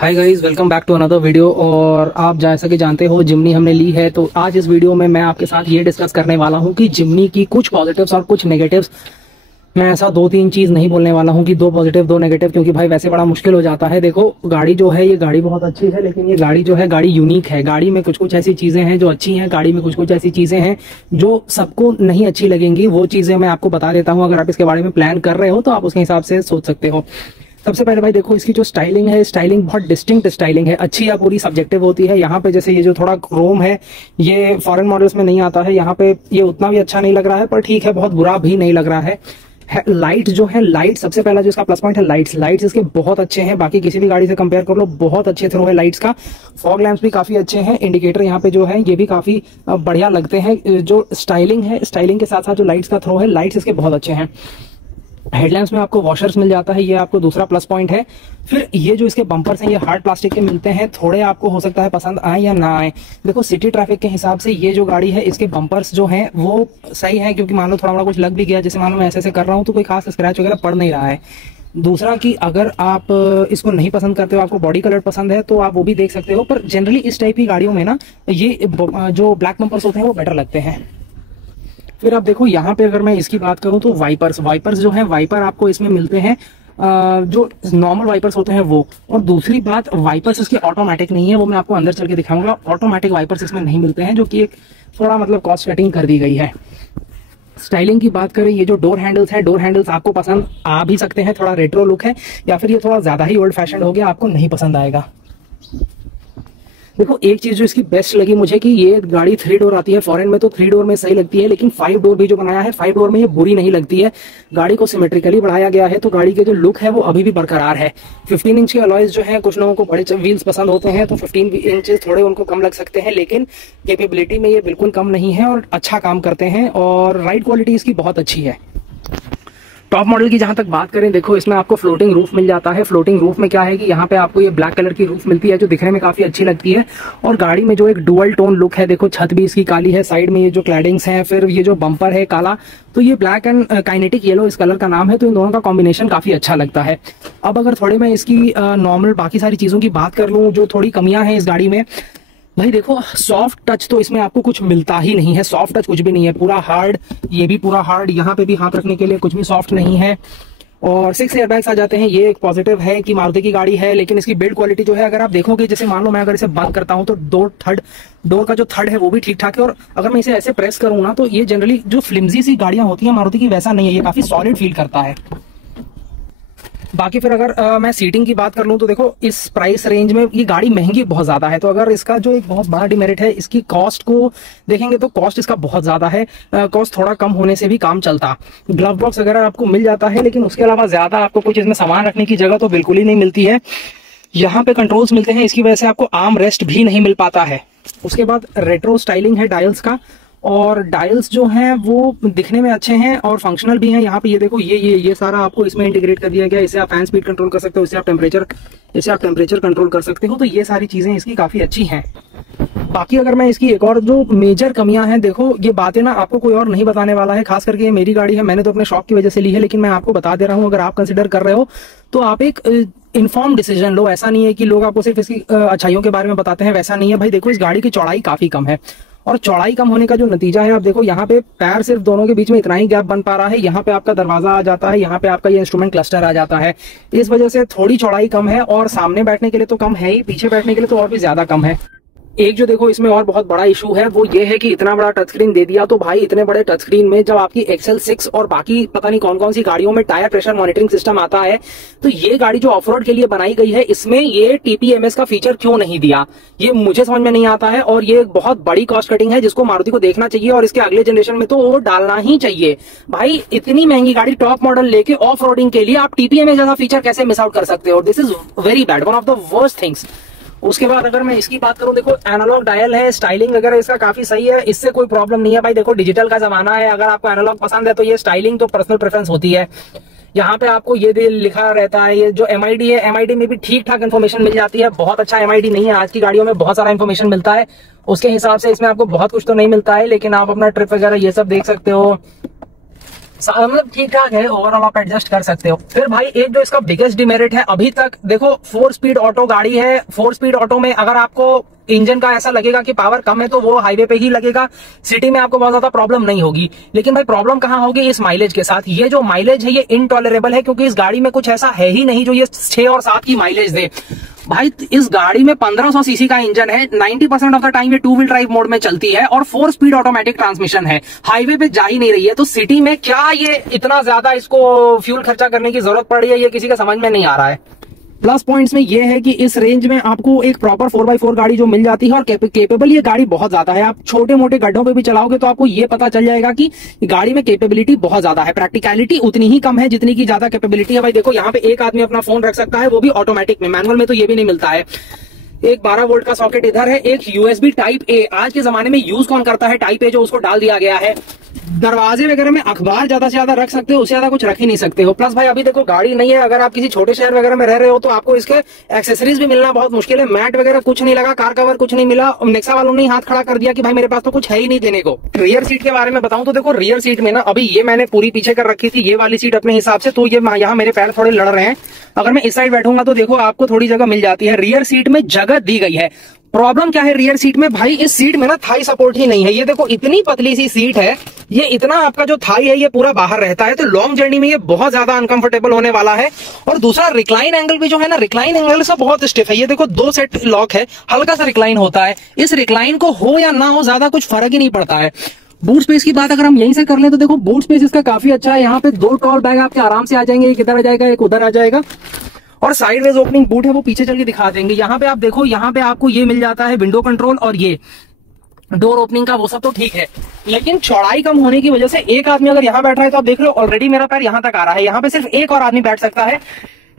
Hi guys, welcome back to another video. और आप जैसा कि जानते हो जिमनी हमने ली है, तो आज इस वीडियो में मैं आपके साथ ये डिस्कस करने वाला हूँ कि जिमनी की कुछ पॉजिटिव्स और कुछ नेगेटिव्स। मैं ऐसा दो तीन चीज नहीं बोलने वाला हूँ कि दो पॉजिटिव दो नेगेटिव, क्योंकि भाई वैसे बड़ा मुश्किल हो जाता है। देखो, गाड़ी जो है ये गाड़ी बहुत अच्छी है, लेकिन ये गाड़ी जो है गाड़ी यूनिक है। गाड़ी में कुछ कुछ ऐसी चीजें हैं जो अच्छी हैं, गाड़ी में कुछ कुछ ऐसी चीजें हैं जो सबको नहीं अच्छी लगेंगी। वो चीजें मैं आपको बता देता हूँ। अगर आप इसके बारे में प्लान कर रहे हो तो आप उसके हिसाब से सोच सकते हो। सबसे पहले भाई देखो, इसकी जो स्टाइलिंग है, स्टाइलिंग बहुत डिस्टिंक्ट स्टाइलिंग है। अच्छी या बुरी सब्जेक्टिव होती है। यहाँ पे जैसे ये जो थोड़ा क्रोम है, ये फॉरेन मॉडल्स में नहीं आता है। यहाँ पे ये उतना भी अच्छा नहीं लग रहा है, पर ठीक है, बहुत बुरा भी नहीं लग रहा है। लाइट जो है, लाइट सबसे पहला जो इसका प्लस पॉइंट है, लाइट्स इसके बहुत अच्छे हैं। बाकी किसी भी गाड़ी से कंपेयर कर लो, बहुत अच्छे थ्रो है लाइट्स का। फॉग लैंप्स भी काफी अच्छे हैं। इंडिकेटर यहाँ पे जो है ये भी काफी बढ़िया लगते हैं। जो स्टाइलिंग है, स्टाइलिंग के साथ साथ जो लाइट्स का थ्रो है, लाइट्स इसके बहुत अच्छे हैं। हेडलैम्प्स में आपको वॉशर्स मिल जाता है, ये आपको दूसरा प्लस पॉइंट है। फिर ये जो इसके बम्पर्स हैं, ये हार्ड प्लास्टिक के मिलते हैं। थोड़े आपको हो सकता है पसंद आए या ना आए। देखो, सिटी ट्रैफिक के हिसाब से ये जो गाड़ी है, इसके बम्पर्स जो हैं वो सही है, क्योंकि मान लो थोड़ा बड़ा कुछ लग भी गया, जैसे मान लो मैं ऐसे कर रहा हूँ, तो कोई खास स्क्रैच वगैरह पड़ नहीं रहा है। दूसरा कि अगर आप इसको नहीं पसंद करते हो, आपको बॉडी कलर पसंद है, तो आप वो भी देख सकते हो। पर जनरली इस टाइप की गाड़ियों में ना, ये जो ब्लैक बम्पर्स होते हैं वो बेटर लगते हैं। फिर आप देखो, यहाँ पे अगर मैं इसकी बात करूं तो वाइपर्स जो हैं, वाइपर आपको इसमें मिलते हैं जो नॉर्मल वाइपर्स होते हैं वो। और दूसरी बात, वाइपर्स इसके ऑटोमेटिक नहीं है, वो मैं आपको अंदर चल के दिखाऊंगा। ऑटोमेटिक वाइपर्स इसमें नहीं मिलते हैं, जो कि एक थोड़ा मतलब कॉस्ट कटिंग कर दी गई है। स्टाइलिंग की बात करें, ये जो डोर हैंडल्स हैं, डोर हैंडल्स आपको पसंद आ भी सकते हैं। थोड़ा रेट्रो लुक है, या फिर ये थोड़ा ज्यादा ही ओल्ड फैशन हो गया, आपको नहीं पसंद आएगा। देखो, एक चीज जो इसकी बेस्ट लगी मुझे कि ये गाड़ी 3 डोर आती है। फॉरेन में तो 3 डोर में सही लगती है, लेकिन 5 डोर भी जो बनाया है, 5 डोर में ये बुरी नहीं लगती है। गाड़ी को सिमेट्रिकली बढ़ाया गया है, तो गाड़ी के जो लुक है वो अभी भी बरकरार है। 15 इंच के अलॉयज जो है, कुछ लोगों को बड़े व्हील्स पसंद होते हैं, तो 15 इंचेस थोड़े उनको कम लग सकते हैं, लेकिन कैपेबिलिटी में ये बिल्कुल कम नहीं है और अच्छा काम करते हैं। और राइड क्वालिटी इसकी बहुत अच्छी है। टॉप मॉडल की जहां तक बात करें, देखो इसमें आपको फ्लोटिंग रूफ मिल जाता है। फ्लोटिंग रूफ में क्या है कि यहाँ पे आपको ये ब्लैक कलर की रूफ मिलती है, जो दिखने में काफी अच्छी लगती है। और गाड़ी में जो एक डुअल टोन लुक है, देखो छत भी इसकी काली है, साइड में ये जो क्लैडिंग्स हैं, फिर ये जो बम्पर है काला, तो ये ब्लैक एंड काइनेटिक येलो इस कलर का नाम है, तो इन दोनों का कॉम्बिनेशन काफी अच्छा लगता है। अब अगर थोड़े मैं इसकी नॉर्मल बाकी सारी चीजों की बात कर लूँ, जो थोड़ी कमियां हैं इस गाड़ी में, भाई देखो, सॉफ्ट टच तो इसमें आपको कुछ मिलता ही नहीं है। सॉफ्ट टच कुछ भी नहीं है, पूरा हार्ड। ये भी पूरा हार्ड, यहाँ पे भी हाथ रखने के लिए कुछ भी सॉफ्ट नहीं है। और 6 एयरबैग्स आ जाते हैं, ये एक पॉजिटिव है कि मारुति की गाड़ी है। लेकिन इसकी बिल्ड क्वालिटी जो है, अगर आप देखोगे, जैसे मान लो मैं अगर इसे बंद करता हूं, तो डोर का जो थर्ड है वो भी ठीक ठाक है। और अगर मैं इसे ऐसे प्रेस करूँ ना, तो ये जनरली जो फ्लिम्जी सी गाड़ियां होती हैं मारुति की, वैसा नहीं है, ये काफी सॉलिड फील करता है। बाकी फिर अगर मैं सीटिंग की बात कर लूं, तो देखो इस प्राइस रेंज में ये गाड़ी महंगी बहुत ज्यादा है। तो अगर इसका जो एक बहुत बड़ा डिमेरिट है, इसकी कॉस्ट को देखेंगे तो कॉस्ट इसका बहुत ज्यादा है। कॉस्ट थोड़ा कम होने से भी काम चलता। ग्लव बॉक्स वगैरह आपको मिल जाता है, लेकिन उसके अलावा ज्यादा आपको कुछ इसमें सामान रखने की जगह तो बिल्कुल ही नहीं मिलती है। यहाँ पे कंट्रोल्स मिलते हैं, इसकी वजह से आपको आर्म रेस्ट भी नहीं मिल पाता है। उसके बाद रेट्रो स्टाइलिंग है डायल्स का, और डायल्स जो हैं वो दिखने में अच्छे हैं और फंक्शनल भी हैं। यहाँ पे ये देखो, ये सारा आपको इसमें इंटीग्रेट कर दिया गया। इससे आप फैन स्पीड कंट्रोल कर सकते हो, इससे आप टेम्परेचर कंट्रोल कर सकते हो। तो ये सारी चीजें इसकी काफी अच्छी हैं। बाकी अगर मैं इसकी एक और जो मेजर कमियां हैं, देखो ये बातें ना आपको कोई और नहीं बताने वाला है, खास करके ये मेरी गाड़ी है, मैंने तो अपने शौक की वजह से ली है, लेकिन मैं आपको बता दे रहा हूँ। अगर आप कंसिडर कर रहे हो तो आप एक इन्फॉर्म डिसीजन लो। ऐसा नहीं है कि लोग आपको सिर्फ इसकी अच्छाइयों के बारे में बताते हैं, वैसा नहीं है भाई। देखो, इस गाड़ी की चौड़ाई काफी कम है, और चौड़ाई कम होने का जो नतीजा है, आप देखो यहाँ पे पैर सिर्फ दोनों के बीच में इतना ही गैप बन पा रहा है। यहाँ पे आपका दरवाजा आ जाता है, यहाँ पे आपका ये इंस्ट्रूमेंट क्लस्टर आ जाता है। इस वजह से थोड़ी चौड़ाई कम है, और सामने बैठने के लिए तो कम है ही, पीछे बैठने के लिए तो और भी ज्यादा कम है। एक जो देखो इसमें और बहुत बड़ा इशू है, वो ये है कि इतना बड़ा टच स्क्रीन दे दिया, तो भाई इतने बड़े टच स्क्रीन में जब आपकी एक्सेल 6 और बाकी पता नहीं कौन कौन सी गाड़ियों में टायर प्रेशर मॉनिटरिंग सिस्टम आता है, तो ये गाड़ी जो ऑफ रोड के लिए बनाई गई है, इसमें ये TPMS का फीचर क्यों नहीं दिया, ये मुझे समझ में नहीं आता है। और ये एक बहुत बड़ी कॉस्ट कटिंग है, जिसको मारुति को देखना चाहिए, और इसके अगले जनरेशन में तो वो डालना ही चाहिए। भाई इतनी महंगी गाड़ी टॉप मॉडल लेके ऑफ रोडिंग के लिए आप TPMS जैसा फीचर कैसे मिस आउट कर सकते हो? This is very bad, one of the worst things. उसके बाद अगर मैं इसकी बात करूं, देखो एनालॉग डायल है, स्टाइलिंग वगैरह इसका काफी सही है, इससे कोई प्रॉब्लम नहीं है। भाई देखो, डिजिटल का जमाना है, अगर आपको एनालॉग पसंद है तो ये स्टाइलिंग तो पर्सनल प्रेफरेंस होती है। यहाँ पे आपको ये लिखा रहता है, ये जो MID है, MID में भी ठीक ठाक इन्फॉर्मेशन मिल जाती है। बहुत अच्छा MID नहीं है, आज की गाड़ियों में बहुत सारा इन्फॉर्मेशन मिलता है, उसके हिसाब से इसमें आपको बहुत कुछ तो नहीं मिलता है, लेकिन आप अपना ट्रिप वगैरह ये सब देख सकते हो। मतलब ठीक ठाक है, ओवरऑल आप एडजस्ट कर सकते हो। फिर भाई एक जो इसका बिगेस्ट डिमेरिट है अभी तक, देखो 4 स्पीड ऑटो गाड़ी है, 4 स्पीड ऑटो में अगर आपको इंजन का ऐसा लगेगा कि पावर कम है तो वो हाईवे पे ही लगेगा, सिटी में आपको बहुत ज्यादा प्रॉब्लम नहीं होगी। लेकिन भाई प्रॉब्लम कहाँ होगी, इस माइलेज के साथ। ये जो माइलेज है ये इनटॉलरेबल है, क्योंकि इस गाड़ी में कुछ ऐसा है ही नहीं जो ये 6 और 7 की माइलेज दे। भाई इस गाड़ी में 1500 सीसी का इंजन है, 90% ऑफ द टाइम ये 2 व्हील ड्राइव मोड में चलती है और 4 स्पीड ऑटोमेटिक ट्रांसमिशन है, हाईवे पे जा ही नहीं रही है। तो सिटी में क्या ये इतना ज्यादा इसको फ्यूल खर्चा करने की जरूरत पड़ रही है, ये किसी का समझ में नहीं आ रहा है। प्लस पॉइंट्स में ये है कि इस रेंज में आपको एक प्रॉपर 4x4 गाड़ी जो मिल जाती है, और केपेबल ये गाड़ी बहुत ज्यादा है। आप छोटे मोटे गड्ढों पे भी चलाओगे तो आपको ये पता चल जाएगा कि गाड़ी में कैपेबिलिटी बहुत ज्यादा है, प्रैक्टिकलिटी उतनी ही कम है जितनी की ज्यादा कैपेबिलिटी है। भाई देखो यहाँ पे एक आदमी अपना फोन रख सकता है, वो भी ऑटोमेटिक में, मैनुअल में तो ये भी नहीं मिलता है। एक 12 वोल्ट का सॉकेट इधर है, एक USB टाइप ए। आज के जमाने में यूज कौन करता है टाइप ए, जो उसको डाल दिया गया है। दरवाजे वगैरह में अखबार ज्यादा से ज्यादा रख सकते हो, उससे ज्यादा कुछ रख ही नहीं सकते हो। प्लस भाई अभी देखो गाड़ी नहीं है, अगर आप किसी छोटे शहर वगैरह में रह रहे हो तो आपको इसके एक्सेसरीज भी मिलना बहुत मुश्किल है। मैट वगैरह कुछ नहीं लगा, कार कवर कुछ नहीं मिला। नेक्सा वालों ने हाथ खड़ा कर दिया कि भाई मेरे पास तो कुछ है ही नहीं देने को। रियर सीट के बारे में बताऊं तो देखो, रियर सीट में ना अभी ये मैंने पूरी पीछे कर रखी थी, ये वाली सीट अपने हिसाब से, तो ये यहाँ मेरे पैर थोड़े लड़ रहे हैं। अगर मैं इस साइड बैठूंगा तो देखो आपको थोड़ी जगह मिल जाती है। रियर सीट में जगह दी गई है। प्रॉब्लम क्या है रियर सीट में, भाई इस सीट में ना थाई सपोर्ट ही नहीं है। ये देखो इतनी पतली सी सीट है, ये इतना आपका जो थाई है ये पूरा बाहर रहता है, तो लॉन्ग जर्नी में ये बहुत ज्यादा अनकंफर्टेबल होने वाला है। और दूसरा रिक्लाइन एंगल भी जो है ना, रिक्लाइन एंगल से बहुत स्टिफ है। ये देखो 2 सेट लॉक है, हल्का सा रिक्लाइन होता है। इस रिक्लाइन को हो या ना हो ज्यादा कुछ फर्क ही नहीं पड़ता है। बूट स्पेस की बात अगर हम यहीं से कर लें तो देखो बूट स्पेस इसका काफी अच्छा है। यहाँ पे 2 टॉल बैग आपके आराम से आ जाएंगे, एक इधर आ जाएगा एक उधर आ जाएगा। और साइडवेज ओपनिंग बूट है, वो पीछे चल के दिखा देंगे। यहाँ पे आप देखो, यहाँ पे आपको ये मिल जाता है विंडो कंट्रोल और ये डोर ओपनिंग का, वो सब तो ठीक है। लेकिन चौड़ाई कम होने की वजह से एक आदमी अगर यहाँ बैठ रहा है तो आप देख लो ऑलरेडी मेरा पैर यहाँ तक आ रहा है। यहाँ पे सिर्फ एक और आदमी बैठ सकता है।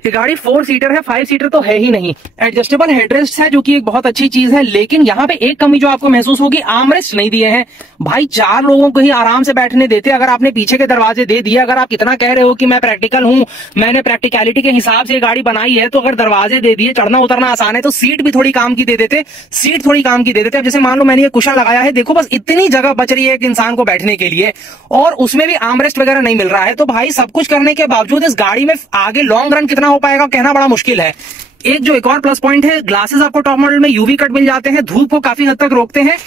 ये गाड़ी 4 सीटर है, 5 सीटर तो है ही नहीं। एडजस्टेबल हेडरेस्ट है जो कि एक बहुत अच्छी चीज है, लेकिन यहाँ पे एक कमी जो आपको महसूस होगी, आर्मरेस्ट नहीं दिए हैं। भाई 4 लोगों को ही आराम से बैठने देते, अगर आपने पीछे के दरवाजे दे दिए। अगर आप इतना कह रहे हो कि मैं प्रैक्टिकल हूं, मैंने प्रैक्टिकलिटी के हिसाब से गाड़ी बनाई है, तो अगर दरवाजे दे दिए, चढ़ना उतरना आसान है, तो सीट भी थोड़ी काम की दे देते, सीट थोड़ी काम की दे देते। अब जैसे मान लो मैंने ये कुशन लगाया है, देखो बस इतनी जगह बच रही है एक इंसान को बैठने के लिए, और उसमें भी आर्मरेस्ट वगैरह नहीं मिल रहा है। तो भाई सब कुछ करने के बावजूद इस गाड़ी में आगे लॉन्ग रन कितना हो पाएगा कहना बड़ा मुश्किल है। एक और प्लस पॉइंट है, ग्लासेस आपको टॉप मॉडल में यूवी कट मिल जाते हैं, धूप को काफी हद तक रोकते हैं।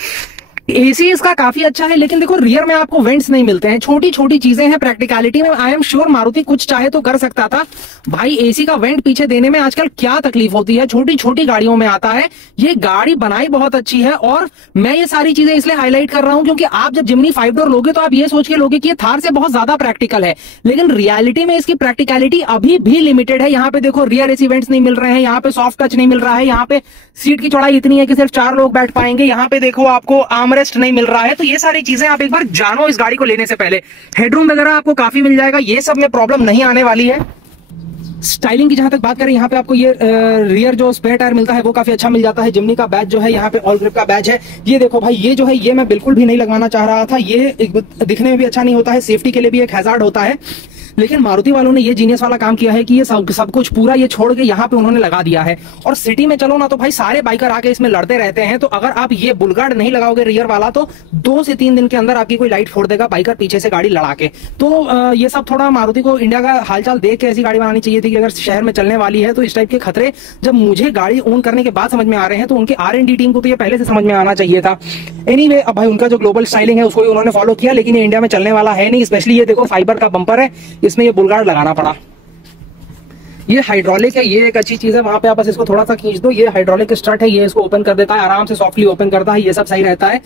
एसी इसका काफी अच्छा है, लेकिन देखो रियर में आपको वेंट्स नहीं मिलते हैं। छोटी छोटी चीजें हैं प्रैक्टिकलिटी में। आई एम श्योर मारुति कुछ चाहे तो कर सकता था। भाई एसी का वेंट पीछे देने में आजकल क्या तकलीफ होती है, छोटी छोटी गाड़ियों में आता है। ये गाड़ी बनाई बहुत अच्छी है, और मैं ये सारी चीजें इसलिए हाईलाइट कर रहा हूं क्योंकि आप जब जिमनी 5 डोर लोगे तो आप ये सोच के लोगे कि ये थार से बहुत ज्यादा प्रैक्टिकल है, लेकिन रियलिटी में इसकी प्रैक्टिकलिटी अभी भी लिमिटेड है। यहाँ पे देखो रियर एसी वेंट्स नहीं मिल रहे हैं, यहाँ पे सॉफ्ट टच नहीं मिल रहा है, यहाँ पे सीट की चौड़ाई इतनी है कि सिर्फ 4 लोग बैठ पाएंगे, यहाँ पे देखो आपको आर्मरेस्ट नहीं मिल रहा है। तो ये सारी चीजें आप एक बार जानो इस गाड़ी को लेने से पहले। हेडरूम वगैरह आपको काफी मिल जाएगा, ये सब में प्रॉब्लम नहीं आने वाली है। स्टाइलिंग की जहां तक बात करें, यहाँ पे आपको ये रियर जो स्पेयर टायर मिलता है वो काफी अच्छा मिल जाता है। जिमनी का बैज जो है, यहाँ पे ऑल ग्रिप का बैज है। ये देखो भाई, ये जो है ये मैं बिल्कुल भी नहीं लगवाना चाह रहा था, ये दिखने में भी अच्छा नहीं होता है, सेफ्टी के लिए भी एक हैजार्ड होता है। लेकिन मारुति वालों ने ये जीनियस वाला काम किया है कि ये सब कुछ पूरा ये छोड़ के यहाँ पे उन्होंने लगा दिया है। और सिटी में चलो ना तो भाई सारे बाइकर आके इसमें लड़ते रहते हैं, तो अगर आप ये बुलगार्ड नहीं लगाओगे रियर वाला तो 2 से 3 दिन के अंदर आपकी कोई लाइट फोड़ देगा बाइकर पीछे से गाड़ी लड़ा के। तो ये सब थोड़ा मारुति को इंडिया का हालचाल देख के ऐसी गाड़ी बनानी चाहिए थी कि अगर शहर में चलने वाली है तो इस टाइप के खतरे जब मुझे गाड़ी ओन करने के बाद समझ में आ रहे हैं, तो उनके R&D टीम को तो ये पहले से समझ में आना चाहिए था। एनीवे, अब भाई उनका जो ग्लोबल स्टाइलिंग है उसको उन्होंने फॉलो किया, लेकिन ये इंडिया में चलने वाला है नहीं। स्पेशली ये देखो फाइबर का बम्पर है, इसमें ये बुलगार्ड लगाना पड़ा। ये हाइड्रोलिक है, ये एक अच्छी चीज है। वहां पे आप बस इसको थोड़ा सा खींच दो, ये हाइड्रोलिक स्टार्ट है, ये इसको ओपन कर देता है, आराम से सॉफ्टली ओपन करता है, ये सब सही रहता है।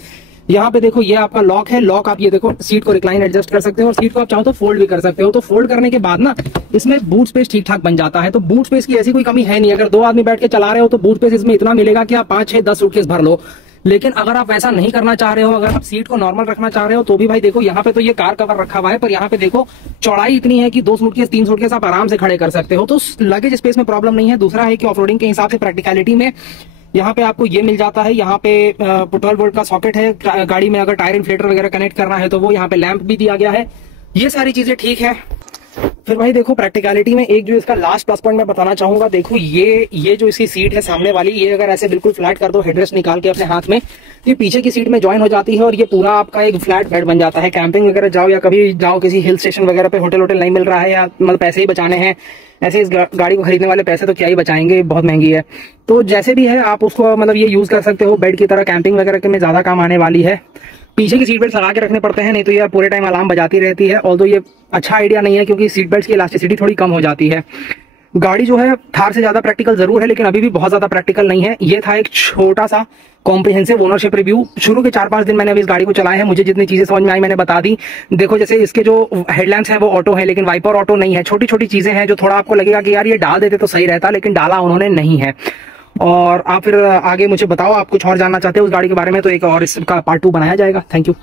यहाँ पे देखो ये आपका लॉक है, लॉक आप ये देखो सीट को रिक्लाइन एडजस्ट कर सकते हो, और सीट को आप चाहो तो फोल्ड भी कर सकते हो। तो फोल्ड करने के बाद ना इसमें बूट स्पेस ठीक ठाक बन जाता है। तो बूट स्पेस की ऐसी कोई कमी है नहीं। अगर 2 आदमी बैठ के चला रहे हो तो बूट स्पेस इसमें इतना मिलेगा कि आप 5, 6, 10 सूटकेस भर लो। लेकिन अगर आप ऐसा नहीं करना चाह रहे हो, अगर आप सीट को नॉर्मल रखना चाह रहे हो, तो भी भाई देखो यहाँ पे तो ये कार कवर रखा हुआ है, पर यहाँ पे देखो चौड़ाई इतनी है कि 2 सूटकेस 3 सूटकेस आप आराम से खड़े कर सकते हो। तो लगेज स्पेस में प्रॉब्लम नहीं है। दूसरा है कि ऑफरोडिंग के हिसाब से प्रैक्टिकलिटी में यहाँ पे आपको ये मिल जाता है। यहाँ पे 12 वोल्ट का सॉकेट है गाड़ी में, अगर टायर इन्फ्लेटर वगैरह कनेक्ट करना है तो वो यहाँ पे लैंप भी दिया गया है। ये सारी चीजें ठीक है। फिर भाई देखो प्रैक्टिकलिटी में एक जो इसका लास्ट प्लस पॉइंट मैं बताना चाहूंगा, देखो ये जो इसकी सीट है सामने वाली, ये अगर ऐसे बिल्कुल फ्लैट कर दो हेडरेस्ट निकाल के अपने हाथ में, ये पीछे की सीट में ज्वाइन हो जाती है और ये पूरा आपका एक फ्लैट बेड बन जाता है। कैंपिंग वगैरह जाओ या कभी जाओ किसी हिल स्टेशन वगैरह पे, होटल नहीं मिल रहा है या मतलब पैसे ही बचाने हैं, ऐसे इस गाड़ी को खरीदने वाले पैसे तो क्या ही बचाएंगे, बहुत महंगी है। तो जैसे भी है आप उसको मतलब ये यूज कर सकते हो बेड की तरह, कैंपिंग वगैरह के में ज्यादा काम आने वाली है। पीछे की सीट बेल्ट लगा के रखने पड़ते हैं, नहीं तो ये पूरे टाइम अलार्म बजाती रहती है। ऑल्दो ये अच्छा आइडिया नहीं है क्योंकि सीट बेल्ट की इलास्टिसिटी थोड़ी कम हो जाती है। गाड़ी जो है थार से ज्यादा प्रैक्टिकल जरूर है, लेकिन अभी भी बहुत ज्यादा प्रैक्टिकल नहीं है। ये था एक छोटा सा कॉम्प्रिहेंसिव ओनरशिप रिव्यू। शुरू के 4-5 दिन मैंने अभी इस गाड़ी को चलाया है, मुझे जितनी चीजें समझ में आई मैंने बता दी। देखो जैसे इसके जो हेडलैम्प्स हैं वो ऑटो है, लेकिन वाइपर ऑटो नहीं है। छोटी छोटी चीजें हैं जो थोड़ा आपको लगेगा कि यार ये डाल देते तो सही रहता, लेकिन डाला उन्होंने नहीं है। और आप फिर आगे मुझे बताओ, आप कुछ और जानना चाहते हो उस गाड़ी के बारे में तो एक और इसका पार्ट 2 बनाया जाएगा। Thank you.